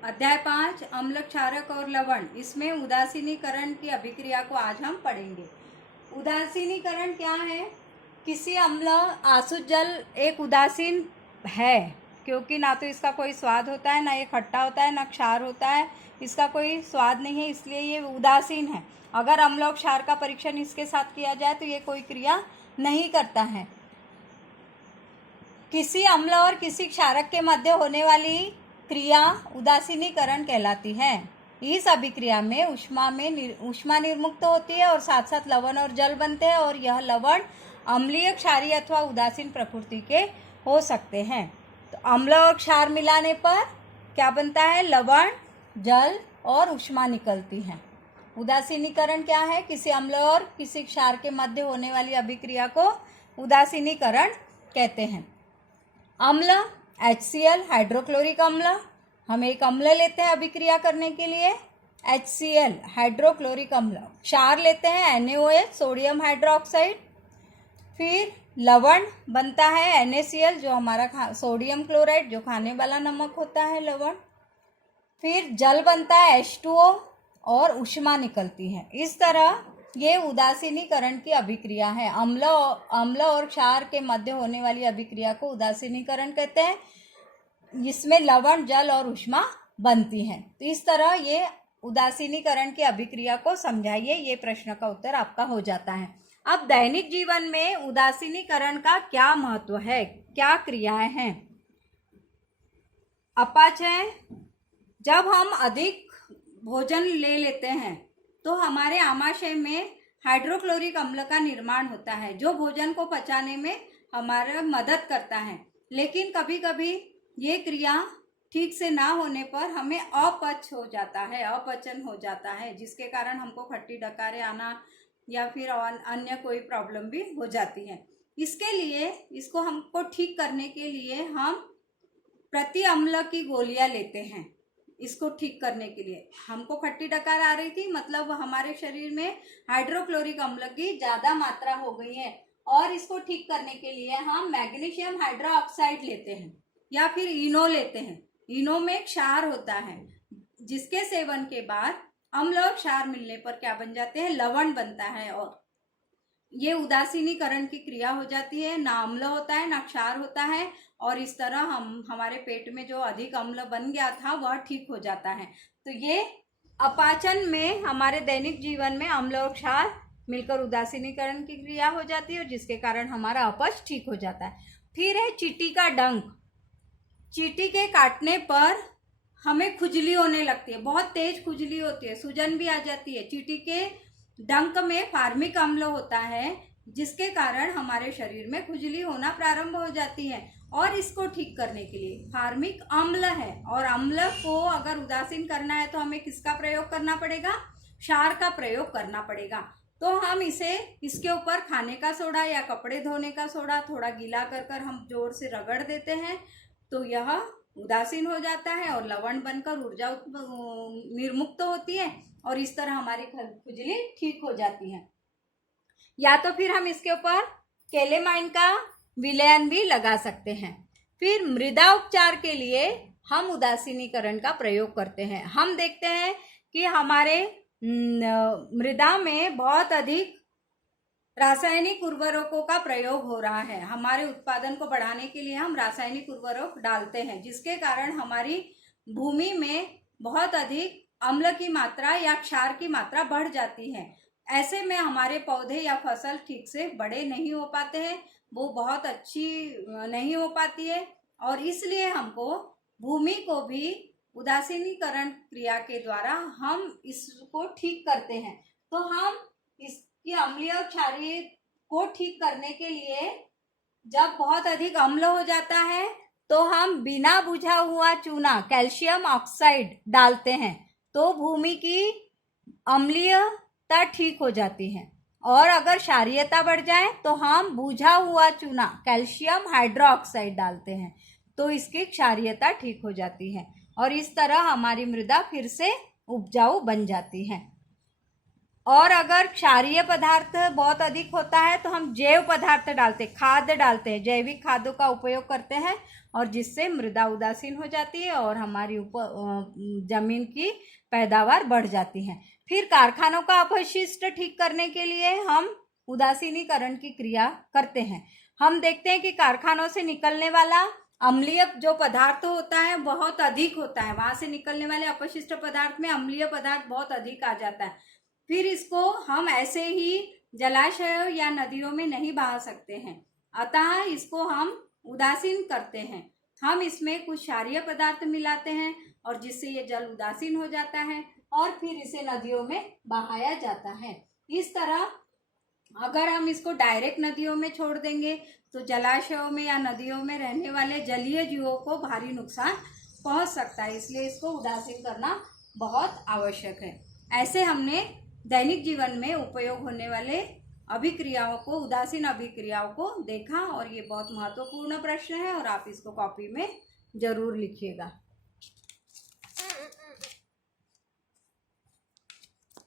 अध्याय 5 अम्ल, क्षारक और लवण। इसमें उदासीनीकरण की अभिक्रिया को आज हम पढ़ेंगे। उदासीनीकरण क्या है? किसी अम्ल आसुत जल एक उदासीन है, क्योंकि ना तो इसका कोई स्वाद होता है, ना ये खट्टा होता है, ना क्षार होता है, इसका कोई स्वाद नहीं है, इसलिए ये उदासीन है। अगर अम्ल और क्षार का परीक्षण इसके साथ किया जाए तो ये कोई क्रिया नहीं करता है। किसी अम्ल और किसी क्षारक के मध्य होने वाली क्रिया उदासीनीकरण कहलाती है। इस अभिक्रिया में ऊष्मा निर्मुक्त होती है और साथ साथ लवण और जल बनते हैं, और यह लवण अम्लीय, क्षारीय अथवा उदासीन प्रकृति के हो सकते हैं। तो अम्ल और क्षार मिलाने पर क्या बनता है? लवण, जल और ऊष्मा निकलती है। उदासीनीकरण क्या है? किसी अम्ल और किसी क्षार के मध्य होने वाली अभिक्रिया को उदासीनीकरण कहते हैं। अम्ल HCl, हाइड्रोक्लोरिक अम्ल। हम एक अम्ल लेते हैं अभिक्रिया करने के लिए, HCl, हाइड्रोक्लोरिक अम्ल। क्षार लेते हैं NaOH, सोडियम हाइड्रोक्साइड। फिर लवण बनता है NaCl, जो हमारा सोडियम क्लोराइड, जो खाने वाला नमक होता है, लवण। फिर जल बनता है H2O और ऊष्मा निकलती है। इस तरह ये उदासीनीकरण की अभिक्रिया है। अम्ल और क्षार के मध्य होने वाली अभिक्रिया को उदासीनीकरण कहते हैं। इसमें लवण, जल और ऊष्मा बनती है। तो इस तरह ये उदासीनीकरण की अभिक्रिया को समझाइए। ये प्रश्न का उत्तर आपका हो जाता है। अब दैनिक जीवन में उदासीनीकरण का क्या महत्व है, क्या क्रियाएं हैं? अपाचय। जब हम अधिक भोजन ले लेते हैं तो हमारे आमाशय में हाइड्रोक्लोरिक अम्ल का निर्माण होता है, जो भोजन को पचाने में हमारा मदद करता है। लेकिन कभी कभी ये क्रिया ठीक से ना होने पर हमें अपचन हो जाता है, जिसके कारण हमको खट्टी डकारें आना या फिर अन्य कोई प्रॉब्लम भी हो जाती है। इसके लिए इसको हमको ठीक करने के लिए हम प्रति अम्ल की गोलियां लेते हैं। इसको ठीक करने के लिए हमको खट्टी डकार आ रही थी, मतलब हमारे शरीर में हाइड्रोक्लोरिक अम्ल की ज़्यादा मात्रा हो गई है, और इसको ठीक करने के लिए हम मैग्नीशियम हाइड्रोक्साइड लेते हैं या फिर इनो लेते हैं। इनो में क्षार होता है, जिसके सेवन के बाद अम्ल और क्षार मिलने पर क्या बन जाते हैं? लवण बनता है, और ये उदासीनीकरण की क्रिया हो जाती है। ना अम्ल होता है, ना क्षार होता है, और इस तरह हमारे पेट में जो अधिक अम्ल बन गया था वह ठीक हो जाता है। तो ये अपाचन में हमारे दैनिक जीवन में अम्ल और क्षार मिलकर उदासीनीकरण की क्रिया हो जाती है, और जिसके कारण हमारा अपच ठीक हो जाता है। फिर है चींटी का डंक। चींटी के काटने पर हमें खुजली होने लगती है, बहुत तेज खुजली होती है, सूजन भी आ जाती है। चींटी के डंक में फार्मिक अम्ल होता है, जिसके कारण हमारे शरीर में खुजली होना प्रारंभ हो जाती है। और इसको ठीक करने के लिए फार्मिक अम्ल है, और अम्ल को अगर उदासीन करना है तो हमें किसका प्रयोग करना पड़ेगा? क्षार का प्रयोग करना पड़ेगा। तो हम इसके ऊपर खाने का सोडा या कपड़े धोने का सोडा थोड़ा गीला कर हम जोर से रगड़ देते हैं, तो यह उदासीन हो जाता है और लवण बनकर ऊर्जा निर्मुक्त होती है, और इस तरह हमारी खुजली ठीक हो जाती है। या तो फिर हम इसके ऊपर केलेमाइन का विलयन भी लगा सकते हैं। फिर मृदा उपचार के लिए हम उदासीनीकरण का प्रयोग करते हैं। हम देखते हैं कि हमारे मृदा में बहुत अधिक रासायनिक उर्वरकों का प्रयोग हो रहा है। हमारे उत्पादन को बढ़ाने के लिए हम रासायनिक उर्वरक डालते हैं, जिसके कारण हमारी भूमि में बहुत अधिक अम्ल की मात्रा या क्षार की मात्रा बढ़ जाती है। ऐसे में हमारे पौधे या फसल ठीक से बड़े नहीं हो पाते हैं, वो बहुत अच्छी नहीं हो पाती है, और इसलिए हमको भूमि को भी उदासीनीकरण क्रिया के द्वारा हम इसको ठीक करते हैं। तो हम इसकी अम्लीय और क्षारीय को ठीक करने के लिए जब बहुत अधिक अम्ल हो जाता है तो हम बिना बुझा हुआ चूना, कैल्शियम ऑक्साइड डालते हैं, तो भूमि की अम्लीयता ठीक हो जाती है। और अगर क्षारीयता बढ़ जाए तो हम बुझा हुआ चूना, कैल्शियम हाइड्रोक्साइड डालते हैं, तो इसकी क्षारीयता ठीक हो जाती है, और इस तरह हमारी मृदा फिर से उपजाऊ बन जाती है। और अगर क्षारीय पदार्थ बहुत अधिक होता है तो हम जैव पदार्थ डालते, खाद डालते हैं, जैविक खादों का उपयोग करते हैं, और जिससे मृदा उदासीन हो जाती है और हमारी जमीन की पैदावार बढ़ जाती है। फिर कारखानों का अपशिष्ट ठीक करने के लिए हम उदासीनीकरण की क्रिया करते हैं। हम देखते हैं कि कारखानों से निकलने वाला अम्लीय जो पदार्थ होता है बहुत अधिक होता है, वहां से निकलने वाले अपशिष्ट पदार्थ में अम्लीय पदार्थ बहुत अधिक आ जाता है। फिर इसको हम ऐसे ही जलाशयों या नदियों में नहीं बहा सकते हैं, अतः इसको हम उदासीन करते हैं। हम इसमें कुछ क्षारीय पदार्थ मिलाते हैं और जिससे ये जल उदासीन हो जाता है और फिर इसे नदियों में बहाया जाता है। इस तरह अगर हम इसको डायरेक्ट नदियों में छोड़ देंगे तो जलाशयों में या नदियों में रहने वाले जलीय जीवों को भारी नुकसान पहुंच सकता है, इसलिए इसको उदासीन करना बहुत आवश्यक है। ऐसे हमने दैनिक जीवन में उपयोग होने वाले अभिक्रियाओं को, उदासीन अभिक्रियाओं को देखा और ये बहुत महत्वपूर्ण प्रश्न है और आप इसको कॉपी में जरूर लिखिएगा।